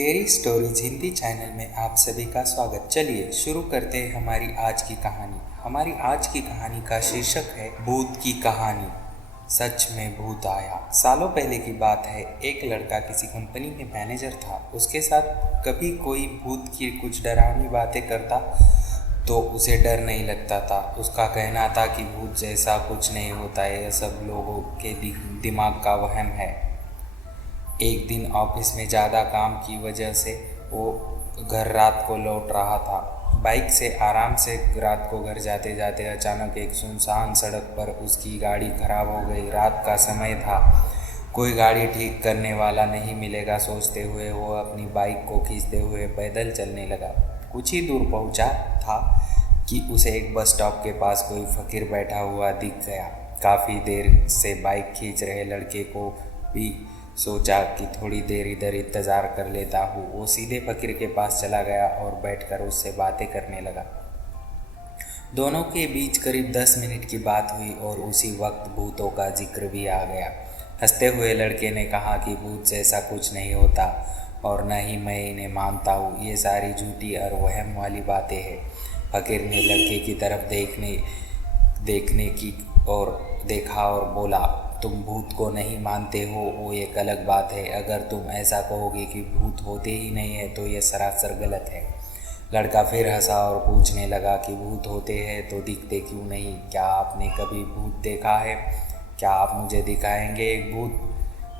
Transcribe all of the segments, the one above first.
Scary stories Hindi channel में आप सभी का स्वागत। चलिए शुरू करते हैं हमारी आज की कहानी। हमारी आज की कहानी का शीर्षक है भूत की कहानी। सच में भूत आया। सालों पहले की बात है। एक लड़का किसी कंपनी में मैनेजर था। उसके साथ कभी कोई भूत की कुछ डरावनी बातें करता तो उसे डर नहीं लगता था। उसका कहना था कि भूत जैसा कुछ नहीं होता है, यह सब लोगों के दिमाग का वहम है। एक दिन ऑफिस में ज़्यादा काम की वजह से वो घर रात को लौट रहा था। बाइक से आराम से रात को घर जाते जाते अचानक एक सुनसान सड़क पर उसकी गाड़ी खराब हो गई। रात का समय था, कोई गाड़ी ठीक करने वाला नहीं मिलेगा सोचते हुए वो अपनी बाइक को खींचते हुए पैदल चलने लगा। कुछ ही दूर पहुंचा था कि उसे एक बस स्टॉप के पास कोई फकीर बैठा हुआ दिख गया। काफ़ी देर से बाइक खींच रहे लड़के को भी सोचा कि थोड़ी देर इधर इंतज़ार कर लेता हूँ। वो सीधे फकीर के पास चला गया और बैठकर उससे बातें करने लगा। दोनों के बीच करीब 10 मिनट की बात हुई और उसी वक्त भूतों का जिक्र भी आ गया। हंसते हुए लड़के ने कहा कि भूत जैसा कुछ नहीं होता और न ही मैं इन्हें मानता हूँ, ये सारी झूठी और वहम वाली बातें हैं। फकीर ने लड़के की तरफ देखने की और देखा और बोला, तुम भूत को नहीं मानते हो वो एक अलग बात है। अगर तुम ऐसा कहोगे कि भूत होते ही नहीं है तो ये सरासर गलत है। लड़का फिर हंसा और पूछने लगा कि भूत होते हैं तो दिखते क्यों नहीं? क्या आपने कभी भूत देखा है? क्या आप मुझे दिखाएंगे एक भूत?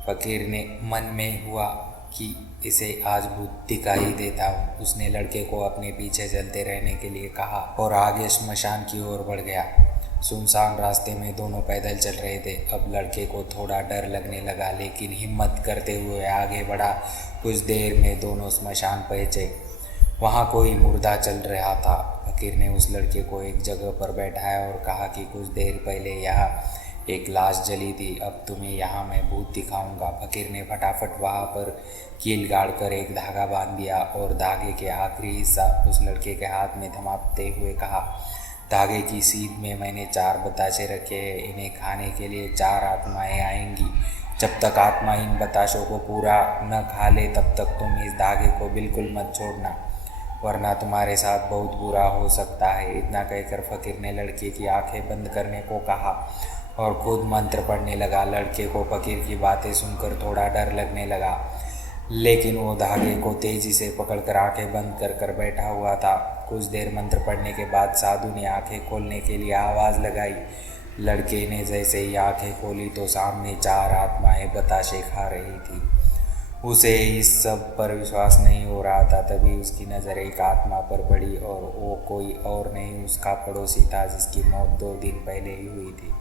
फकीर ने मन में हुआ कि इसे आज भूत दिखाई देता हूँ। उसने लड़के को अपने पीछे चलते रहने के लिए कहा और आगे श्मशान की ओर बढ़ गया। सुनसान रास्ते में दोनों पैदल चल रहे थे। अब लड़के को थोड़ा डर लगने लगा, लेकिन हिम्मत करते हुए आगे बढ़ा। कुछ देर में दोनों श्मशान पहुंचे। वहाँ कोई मुर्दा चल रहा था। फकीर ने उस लड़के को एक जगह पर बैठाया और कहा कि कुछ देर पहले यहाँ एक लाश जली थी, अब तुम्हें यहाँ मैं भूत दिखाऊंगा। फकीर ने फटाफट वहाँ पर कील गाड़ कर एक धागा बांध दिया और धागे के आखिरी हिस्सा उस लड़के के हाथ में थमाते हुए कहा, धागे की सीध में मैंने 4 बताशे रखे हैं। इन्हें खाने के लिए 4 आत्माएं आएंगी। जब तक आत्मा इन बताशों को पूरा न खा ले तब तक तुम इस धागे को बिल्कुल मत छोड़ना, वरना तुम्हारे साथ बहुत बुरा हो सकता है। इतना कहकर फकीर ने लड़के की आंखें बंद करने को कहा और खुद मंत्र पढ़ने लगा। लड़के को फकीर की बातें सुनकर थोड़ा डर लगने लगा, लेकिन वो धागे को तेजी से पकड़कर आंखें बंद कर बैठा हुआ था। कुछ देर मंत्र पढ़ने के बाद साधु ने आंखें खोलने के लिए आवाज़ लगाई। लड़के ने जैसे ही आंखें खोली तो सामने 4 आत्माएं बताशे खा रही थी। उसे इस सब पर विश्वास नहीं हो रहा था। तभी उसकी नज़र एक आत्मा पर पड़ी और वो कोई और नहीं, उसका पड़ोसी था जिसकी मौत 2 दिन पहले ही हुई थी।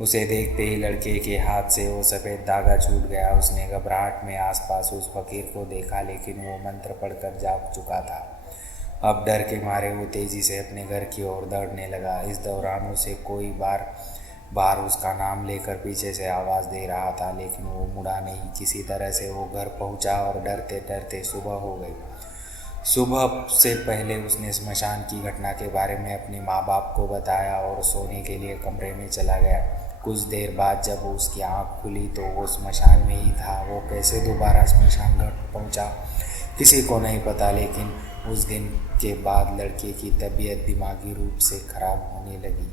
उसे देखते ही लड़के के हाथ से वो सफ़ेद धागा छूट गया। उसने घबराहट में आसपास उस फकीर को देखा, लेकिन वो मंत्र पढ़कर जाग चुका था। अब डर के मारे वो तेज़ी से अपने घर की ओर दौड़ने लगा। इस दौरान उसे कोई बार उसका नाम लेकर पीछे से आवाज़ दे रहा था, लेकिन वो मुड़ा नहीं। किसी तरह से वो घर पहुंचा और डरते डरते सुबह हो गई। सुबह से पहले उसने श्मशान की घटना के बारे में अपने माँ बाप को बताया और सोने के लिए कमरे में चला गया। कुछ देर बाद जब उसकी आँख खुली तो वो श्मशान में ही था। वो कैसे दोबारा श्मशान घाट पहुँचा किसी को नहीं पता, लेकिन उस दिन के बाद लड़के की तबीयत दिमागी रूप से खराब होने लगी।